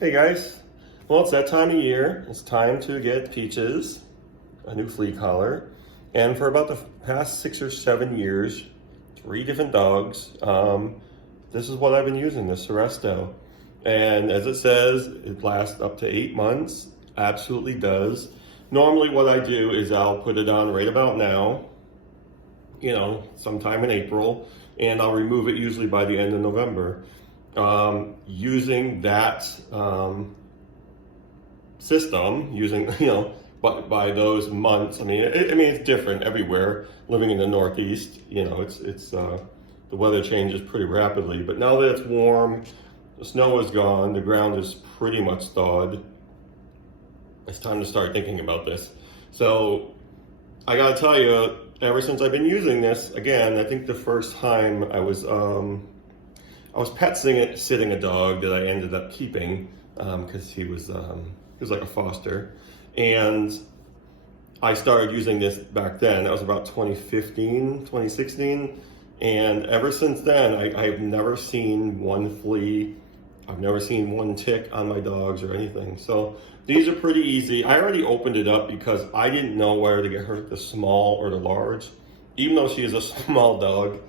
Hey guys, well it's that time of year. It's time to get Peaches a new flea collar. And for about the past 6 or 7 years, 3 different dogs, this is what I've been using, the Seresto. And as it says, it lasts up to 8 months. Absolutely does. Normally what I do is I'll put it on right about now, sometime in April, and I'll remove it usually by the end of November. Using that system, but by those months, it's different everywhere. Living in the Northeast, it's the weather changes pretty rapidly. But now that it's warm, the snow is gone, the ground is pretty much thawed. It's time to start thinking about this. So I gotta tell you, ever since I've been using this, again, I think the first time I was pet sitting a dog that I ended up keeping because he was like a foster, and I started using this back then. That was about 2015, 2016, and ever since then I've never seen one flea. I've never seen one tick on my dogs or anything. So these are pretty easy. I already opened it up because I didn't know whether to get her the small or the large. Even though she is a small dog,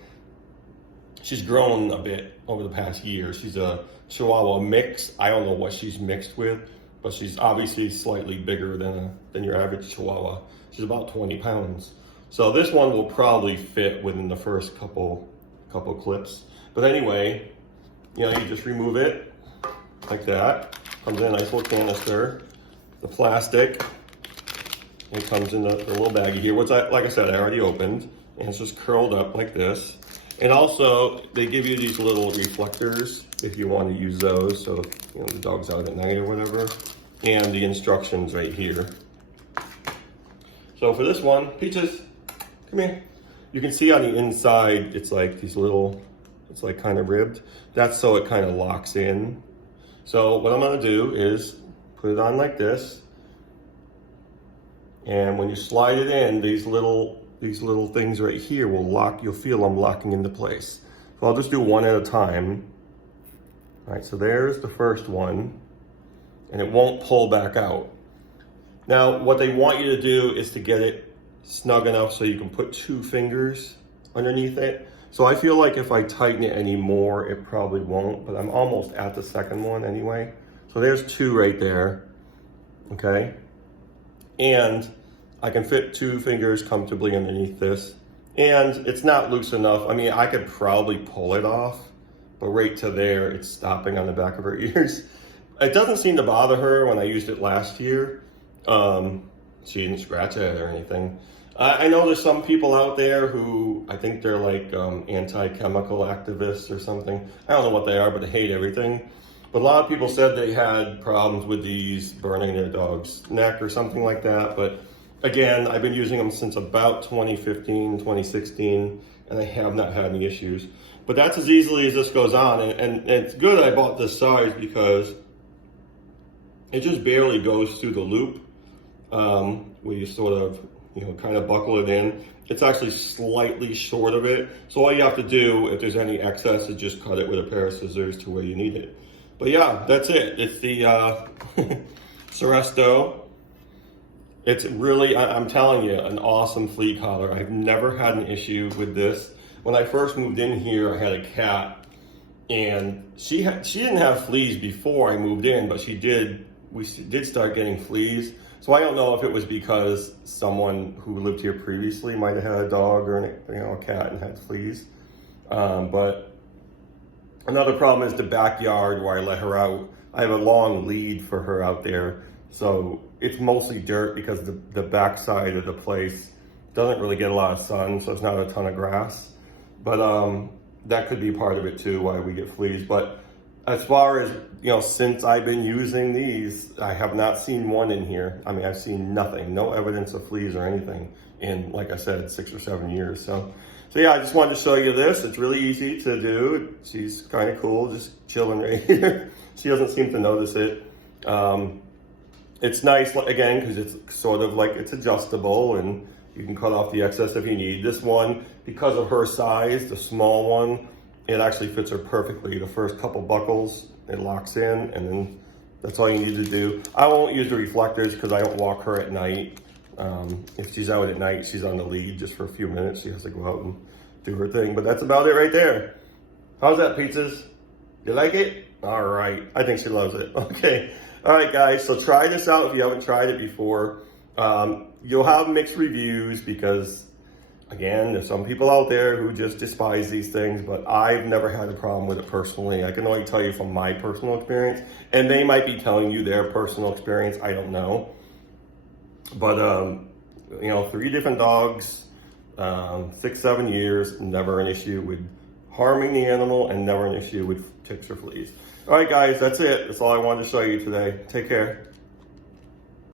she's grown a bit over the past year. She's a Chihuahua mix. I don't know what she's mixed with, but she's obviously slightly bigger than your average Chihuahua. She's about 20 pounds. So this one will probably fit within the first couple clips. But anyway, you just remove it like that. Comes in a nice little canister. The plastic, it comes in the little baggie here, which like I said, I already opened. And it's just curled up like this. And also, they give you these little reflectors if you want to use those, so the dog's out at night or whatever. And the instructions right here. So for this one, Peaches, come here. You can see on the inside, it's like these little, it's like kind of ribbed. That's so it kind of locks in. So what I'm gonna do is put it on like this. And when you slide it in, these little things right here will lock. You'll feel them locking into place. So I'll just do one at a time. All right, so there's the first one, and it won't pull back out. Now, what they want you to do is to get it snug enough so you can put 2 fingers underneath it. So I feel like if I tighten it anymore, it probably won't, but I'm almost at the second one anyway. So there's 2 right there, okay? And I can fit 2 fingers comfortably underneath this. And it's not loose enough. I could probably pull it off, but right to there, it's stopping on the back of her ears. It doesn't seem to bother her when I used it last year. She didn't scratch at it or anything. I know there's some people out there who, I think they're like anti-chemical activists or something. I don't know what they are, but they hate everything. But a lot of people said they had problems with these burning their dog's neck or something like that. But again, I've been using them since about 2015, 2016, and I have not had any issues. But that's as easily as this goes on. And it's good I bought this size because it just barely goes through the loop where you sort of, kind of buckle it in. It's actually slightly short of it. So all you have to do, if there's any excess, is just cut it with a pair of scissors to where you need it. But yeah, that's it. It's the Seresto. It's really, I'm telling you, an awesome flea collar. I've never had an issue with this. When I first moved in here, I had a cat, and she didn't have fleas before I moved in, but we did start getting fleas. So I don't know if it was because someone who lived here previously might have had a dog or a cat and had fleas. But another problem is the backyard where I let her out. I have a long lead for her out there. So it's mostly dirt because the backside of the place doesn't really get a lot of sun, so it's not a ton of grass. But that could be part of it too, why we get fleas. But as far as, since I've been using these, I have not seen one in here. I've seen nothing, no evidence of fleas or anything in, like I said, 6 or 7 years. So yeah, I just wanted to show you this. It's really easy to do. She's kind of cool, just chilling right here. She doesn't seem to notice it. It's nice, again, because it's sort of like it's adjustable and you can cut off the excess if you need. This one, because of her size, the small one, it actually fits her perfectly. The first couple buckles, it locks in, and then That's all you need to do. I won't use the reflectors because I don't walk her at night. If she's out at night, she's on the lead just for a few minutes. She has to go out and do her thing. But that's about it right there. How's that, pizzas? You like it? All right. I think she loves it. Okay. All right, guys. So try this out if you haven't tried it before. You'll have mixed reviews because, again, there's some people out there who just despise these things, but I've never had a problem with it personally. I can only tell you from my personal experience, and they might be telling you their personal experience. I don't know. But, 3 different dogs, 6, 7 years, never an issue with harming the animal and never an issue with ticks or fleas. All right, guys, that's it. That's all I wanted to show you today. Take care.